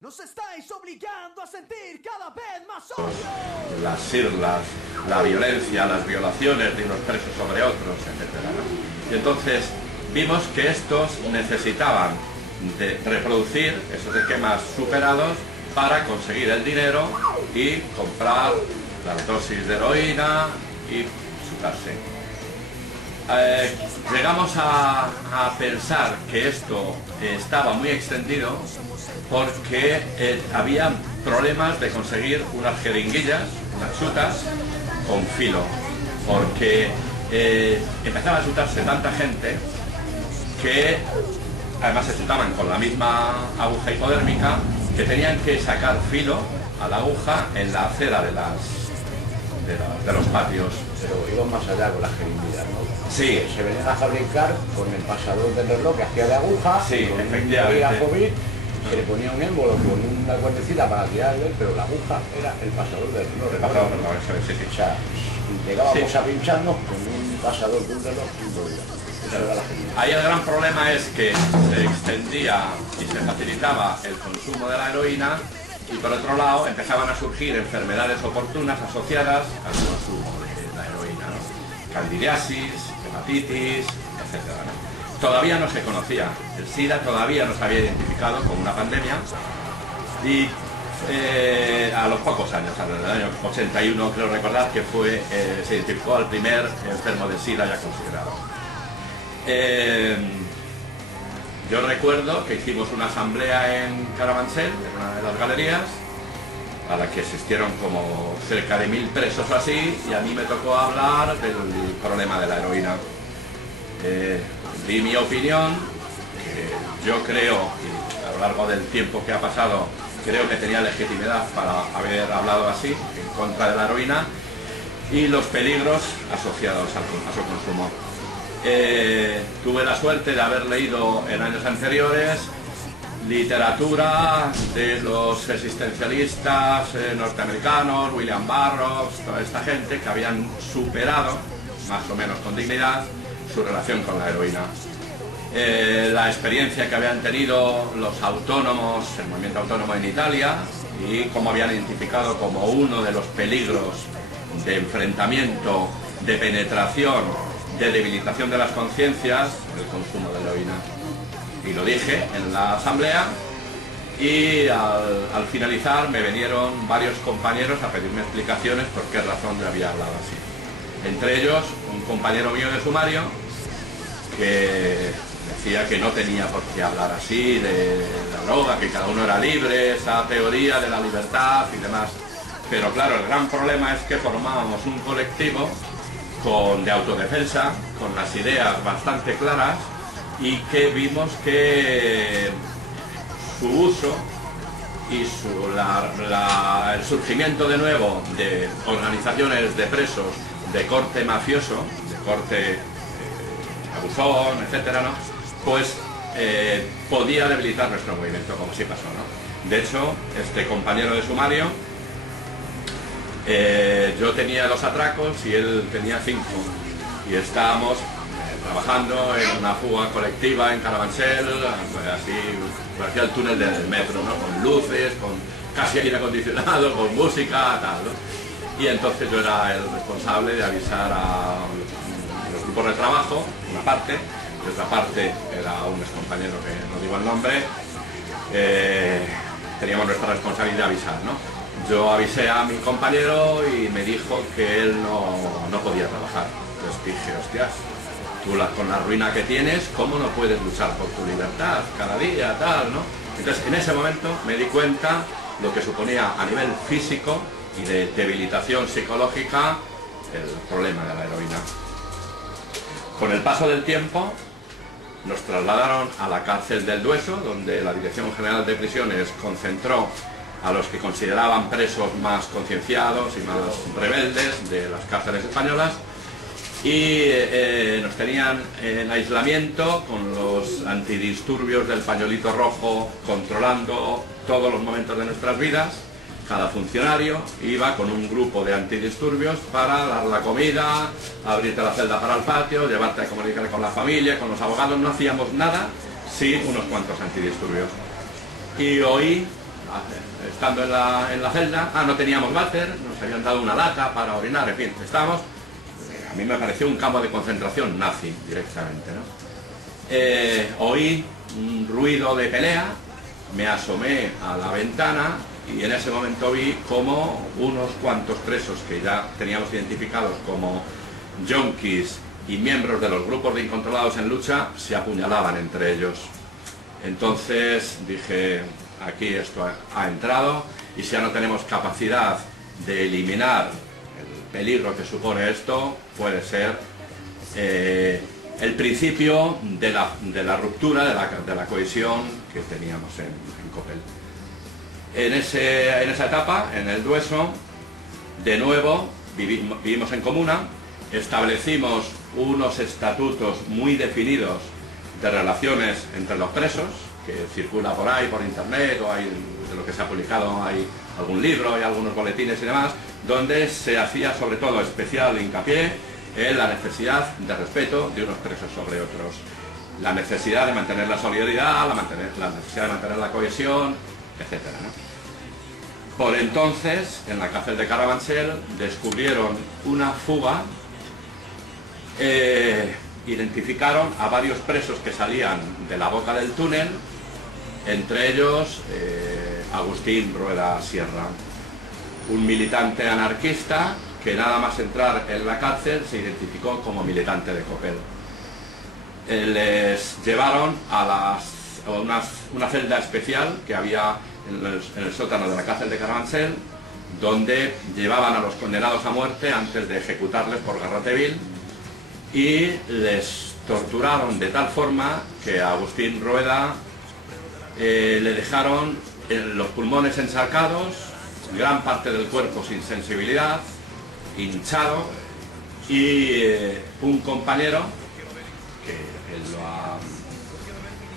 Nos estáis obligando a sentir cada vez más odio. Las sirlas, la violencia, las violaciones de unos presos sobre otros, etcétera, ¿no? Y entonces vimos que estos necesitaban de reproducir esos esquemas superados para conseguir el dinero y comprar las dosis de heroína y chutarse. Llegamos a pensar que esto estaba muy extendido porque había problemas de conseguir unas jeringuillas, unas chutas con filo, porque empezaba a chutarse tanta gente que además se chutaban con la misma aguja hipodérmica, que tenían que sacar filo a la aguja en la acera de los patios. Pero iban más allá con las jeringuillas, ¿no? Sí. Se venían a fabricar con el pasador del reloj que hacía de aguja, sí, con efectivamente. se le ponía un émbolo con una cuerdecita para tirarle, pero la aguja era el pasador del reloj. El pasador del reloj, sí, sí. O sea, llegábamos a pincharnos con un pasador de un reloj y todo eso. Ahí el gran problema es que se extendía y se facilitaba el consumo de la heroína y por otro lado empezaban a surgir enfermedades oportunas asociadas al consumo de la heroína, ¿no? Candidiasis, hepatitis, etc., ¿no? Todavía no se conocía, el SIDA todavía no se había identificado como una pandemia y a los pocos años, en el año 81 creo recordar que se identificó al primer enfermo de SIDA ya considerado. Yo recuerdo que hicimos una asamblea en Carabanchel, en una de las galerías, a la que asistieron como cerca de 1000 presos o así, y a mí me tocó hablar del problema de la heroína. Di mi opinión, que yo creo, y a lo largo del tiempo que ha pasado, creo que tenía legitimidad para haber hablado así, en contra de la heroína, y los peligros asociados a su consumo. Tuve la suerte de haber leído en años anteriores literatura de los existencialistas norteamericanos, William Burroughs, toda esta gente que habían superado, más o menos con dignidad, su relación con la heroína. La experiencia que habían tenido los autónomos, el movimiento autónomo en Italia, y cómo habían identificado como uno de los peligros de enfrentamiento, de penetración, de debilitación de las conciencias, el consumo de heroína. Y lo dije en la asamblea y al finalizar me vinieron varios compañeros a pedirme explicaciones por qué razón yo había hablado así. Entre ellos un compañero mío de sumario que decía que no tenía por qué hablar así de la droga, que cada uno era libre, esa teoría de la libertad y demás. Pero claro, el gran problema es que formábamos un colectivo de autodefensa, con las ideas bastante claras y que vimos que su uso y el surgimiento de nuevo de organizaciones de presos de corte mafioso, de corte abusón, etcétera, ¿no? Pues podía debilitar nuestro movimiento, como sí pasó, ¿no? De hecho, este compañero de sumario, yo tenía 2 atracos y él tenía 5 y estábamos trabajando en una fuga colectiva en Carabanchel, así parecía el túnel del metro, ¿no? Con luces, con casi aire acondicionado, con música, tal, ¿no? Y entonces yo era el responsable de avisar a los grupos de trabajo, una parte, y otra parte era un excompañero que no digo el nombre, teníamos nuestra responsabilidad de avisar, ¿no? Yo avisé a mi compañero y me dijo que él no podía trabajar. Entonces dije, hostias, tú con la ruina que tienes, ¿cómo no puedes luchar por tu libertad cada día, tal, ¿no? Entonces en ese momento me di cuenta lo que suponía a nivel físico y de debilitación psicológica el problema de la heroína. Con el paso del tiempo nos trasladaron a la cárcel del Dueso, donde la Dirección General de Prisiones concentró a los que consideraban presos más concienciados y más rebeldes de las cárceles españolas, y nos tenían en aislamiento con los antidisturbios del pañuelito rojo controlando todos los momentos de nuestras vidas. Cada funcionario iba con un grupo de antidisturbios para dar la comida, abrirte la celda para el patio, llevarte a comunicar con la familia, con los abogados. No hacíamos nada sin unos cuantos antidisturbios. Y oí estando en la celda, no teníamos váter, nos habían dado una lata para orinar, en fin, estábamos, a mí me pareció un campo de concentración nazi directamente, ¿no? Oí un ruido de pelea, me asomé a la ventana y en ese momento vi como unos cuantos presos que ya teníamos identificados como yonkis y miembros de los grupos de incontrolados en lucha se apuñalaban entre ellos. Entonces dije, aquí esto ha entrado y si ya no tenemos capacidad de eliminar el peligro que supone esto, puede ser el principio de la ruptura de la cohesión que teníamos en Coppel. En esa etapa, en el Dueso, de nuevo vivimos en comuna, establecimos unos estatutos muy definidos de relaciones entre los presos, que circula por ahí, por internet, o hay, de lo que se ha publicado, hay algún libro, hay algunos boletines y demás, donde se hacía sobre todo especial hincapié en la necesidad de respeto de unos presos sobre otros, la necesidad de mantener la solidaridad, la necesidad de mantener la cohesión, etc., ¿no? Por entonces, en la cárcel de Carabanchel, descubrieron una fuga, identificaron a varios presos que salían de la boca del túnel, entre ellos Agustín Rueda Sierra, un militante anarquista que nada más entrar en la cárcel se identificó como militante de Coppel. Les llevaron a una celda especial que había en el sótano de la cárcel de Carabanchel, donde llevaban a los condenados a muerte antes de ejecutarles por garrote vil, y les torturaron de tal forma que a Agustín Rueda le dejaron los pulmones encharcados, gran parte del cuerpo sin sensibilidad, hinchado, y un compañero, que él lo ha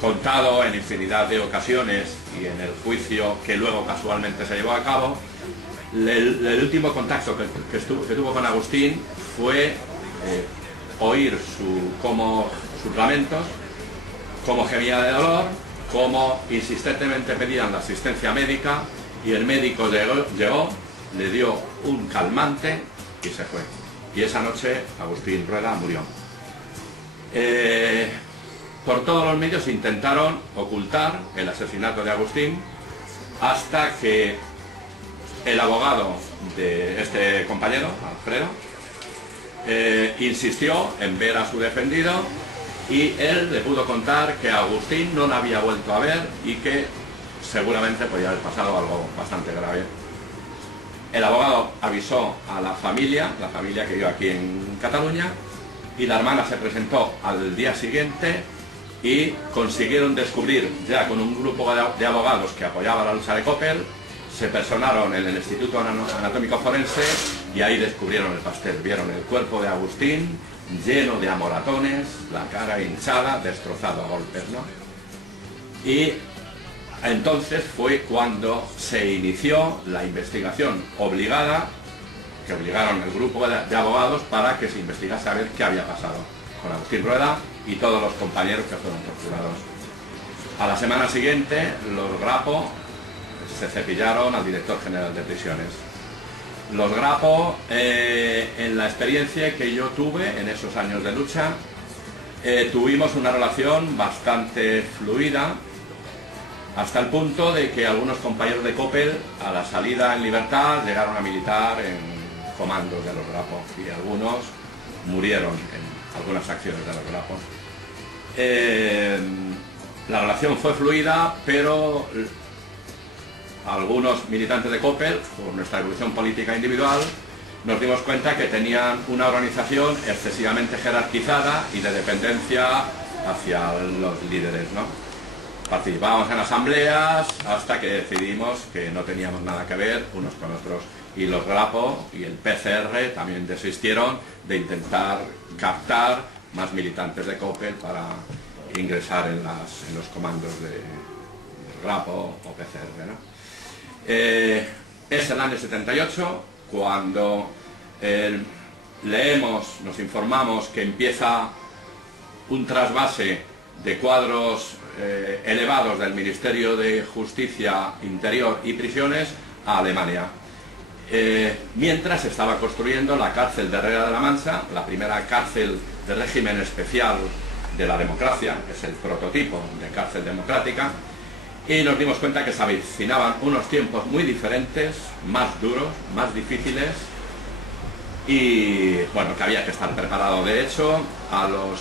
contado en infinidad de ocasiones y en el juicio que luego casualmente se llevó a cabo, el último contacto que tuvo con Agustín fue oír sus lamentos, cómo gemía de dolor, cómo insistentemente pedían la asistencia médica, y el médico llegó, le dio un calmante y se fue. Y esa noche Agustín Rueda murió. Por todos los medios intentaron ocultar el asesinato de Agustín, hasta que el abogado de este compañero, Alfredo, insistió en ver a su defendido, y él le pudo contar que Agustín no la había vuelto a ver y que seguramente podía haber pasado algo bastante grave. El abogado avisó a la familia que vive aquí en Cataluña, y la hermana se presentó al día siguiente y consiguieron descubrir, ya con un grupo de abogados que apoyaba la lucha de Coppel, se personaron en el Instituto Anatómico Forense y ahí descubrieron el pastel. Vieron el cuerpo de Agustín lleno de amoratones, la cara hinchada, destrozado a golpes, ¿no? Y entonces fue cuando se inició la investigación obligada, que obligaron el grupo de abogados para que se investigase a ver qué había pasado con Agustín Rueda y todos los compañeros que fueron torturados. A la semana siguiente, los Grapo se cepillaron al director general de prisiones. Los Grapo, en la experiencia que yo tuve en esos años de lucha, tuvimos una relación bastante fluida, hasta el punto de que algunos compañeros de Coppel, a la salida en libertad, llegaron a militar en comandos de los Grapo, y algunos murieron en algunas acciones de los Grapo. La relación fue fluida, pero algunos militantes de Coppel, por nuestra evolución política individual, nos dimos cuenta que tenían una organización excesivamente jerarquizada y de dependencia hacia los líderes, ¿no? Participábamos en asambleas hasta que decidimos que no teníamos nada que ver unos con otros, y los Grapo y el PCR también desistieron de intentar captar más militantes de Coppel para ingresar en los comandos de Grapo o PCR, ¿no? Es el año 78 cuando leemos, nos informamos que empieza un trasvase de cuadros elevados del Ministerio de Justicia, Interior y Prisiones a Alemania. Mientras se estaba construyendo la cárcel de Herrera de la Mancha, la primera cárcel de régimen especial de la democracia, que es el prototipo de cárcel democrática, y nos dimos cuenta que se avecinaban unos tiempos muy diferentes, más duros, más difíciles, y bueno, que había que estar preparado. De hecho, a los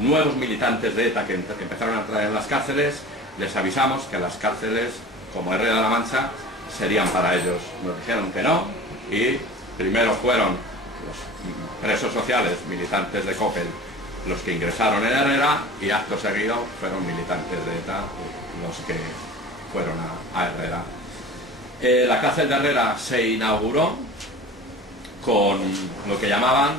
nuevos militantes de ETA que empezaron a entrar en las cárceles, les avisamos que las cárceles, como Herrera de la Mancha, serían para ellos. Nos dijeron que no, y primero fueron los presos sociales, militantes de Coppel, los que ingresaron en Herrera, y acto seguido fueron militantes de ETA los que fueron a Herrera. La cárcel de Herrera se inauguró con lo que llamaban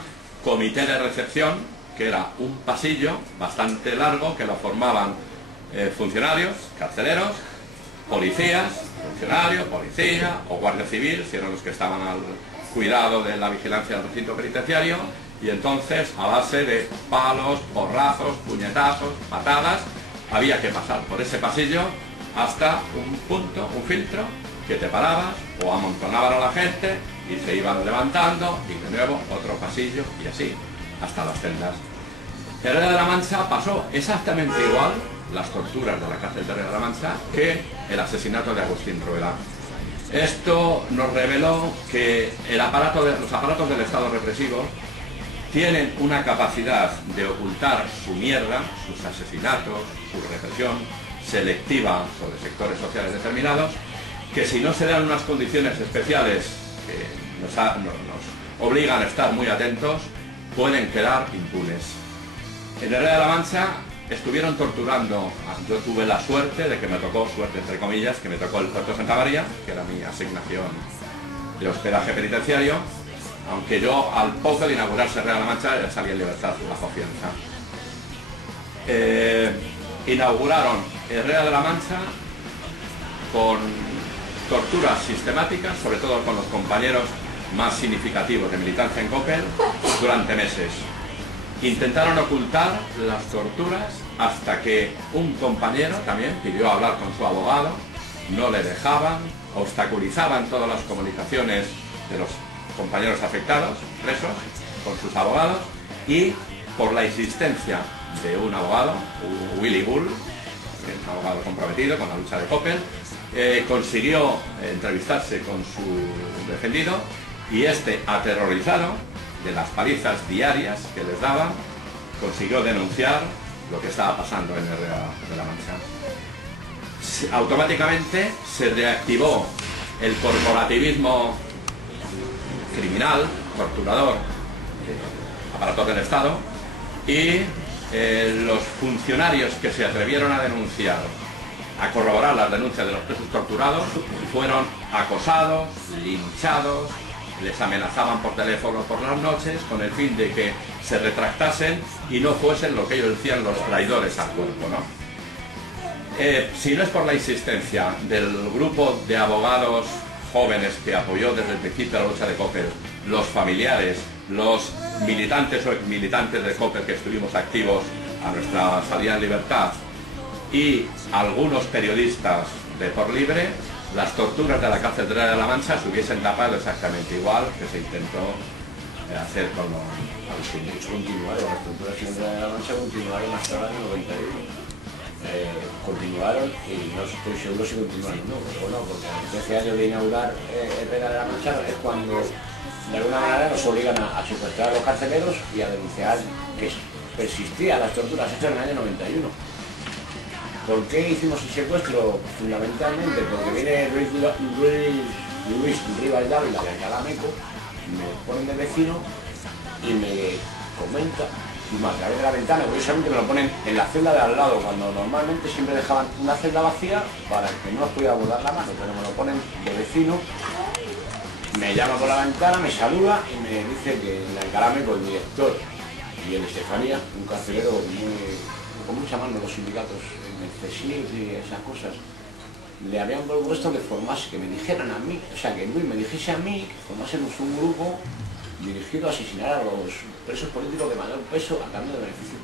comité de recepción, que era un pasillo bastante largo que lo formaban funcionarios, carceleros, policías, funcionarios, policía o guardia civil, si eran los que estaban al cuidado de la vigilancia del recinto penitenciario, y entonces a base de palos, porrazos, puñetazos, patadas, había que pasar por ese pasillo hasta un punto, un filtro, que te parabas o amontonaban a la gente y se iban levantando, y de nuevo otro pasillo, y así hasta las celdas. Herrera de la Mancha pasó exactamente igual las torturas de la cárcel de Herrera de la Mancha que el asesinato de Agustín Rueda. Esto nos reveló que los aparatos del Estado represivo tienen una capacidad de ocultar su mierda, sus asesinatos, su represión selectiva sobre sectores sociales determinados, que si no se dan unas condiciones especiales que nos obligan a estar muy atentos, pueden quedar impunes. En Herrera de la Mancha estuvieron torturando, yo tuve la suerte de que me tocó, suerte entre comillas, que me tocó el Puerto Santa María, que era mi asignación de hospedaje penitenciario, aunque yo al poco de inaugurarse Herrera de la Mancha ya salí en libertad bajo fianza. Inauguraron Herrera de la Mancha con torturas sistemáticas, sobre todo con los compañeros más significativos de militancia en Coppel, durante meses. Intentaron ocultar las torturas hasta que un compañero también pidió hablar con su abogado, no le dejaban, obstaculizaban todas las comunicaciones de los compañeros afectados, presos, con sus abogados, y por la insistencia de un abogado, Willy Bull, un abogado comprometido con la lucha de Coppel, consiguió entrevistarse con su defendido, y este, aterrorizado de las palizas diarias que les daban, consiguió denunciar lo que estaba pasando en Herrera de la Mancha. Automáticamente se reactivó el corporativismo criminal, torturador, aparatos del Estado, y los funcionarios que se atrevieron a denunciar, a corroborar las denuncias de los presos torturados, fueron acosados, linchados, les amenazaban por teléfono por las noches con el fin de que se retractasen y no fuesen lo que ellos decían los traidores al cuerpo, ¿no? Si no es por la insistencia del grupo de abogados jóvenes que apoyó desde el principio la lucha de Coppel, los familiares, los militantes o exmilitantes de Coppel que estuvimos activos a nuestra salida en libertad, y algunos periodistas de Por Libre, las torturas de la cárcel de la Mancha se hubiesen tapado exactamente igual que se intentó hacer con los palestinos. Continuaron, las torturas de la Mancha continuaron hasta el año 91. Continuaron, y no estoy seguro si continuaron o no, pero bueno, porque en 13 años de inaugurar Herrera de la Mancha es cuando de alguna manera nos obligan a secuestrar a los carceleros y a denunciar que persistían las torturas hechas en el año 91. ¿Por qué hicimos el secuestro? Fundamentalmente porque viene Luis Rivas Dávila de Alcalá Meco, me ponen de vecino y me comenta, y a través de la ventana, curiosamente me lo ponen en la celda de al lado, cuando normalmente siempre dejaban una celda vacía para que no nos pudiera abordar la mano, pero me lo ponen de vecino, me llama por la ventana, me saluda y me dice que en Alcalá Meco el director y el Estefanía, un carcelero con mucha mano en los sindicatos, en el CSIC y esas cosas, le habían propuesto que formase, que me dijeran a mí, o sea, que Luis me dijese a mí que formásemos un grupo dirigido a asesinar a los presos políticos de mayor peso a cambio de beneficios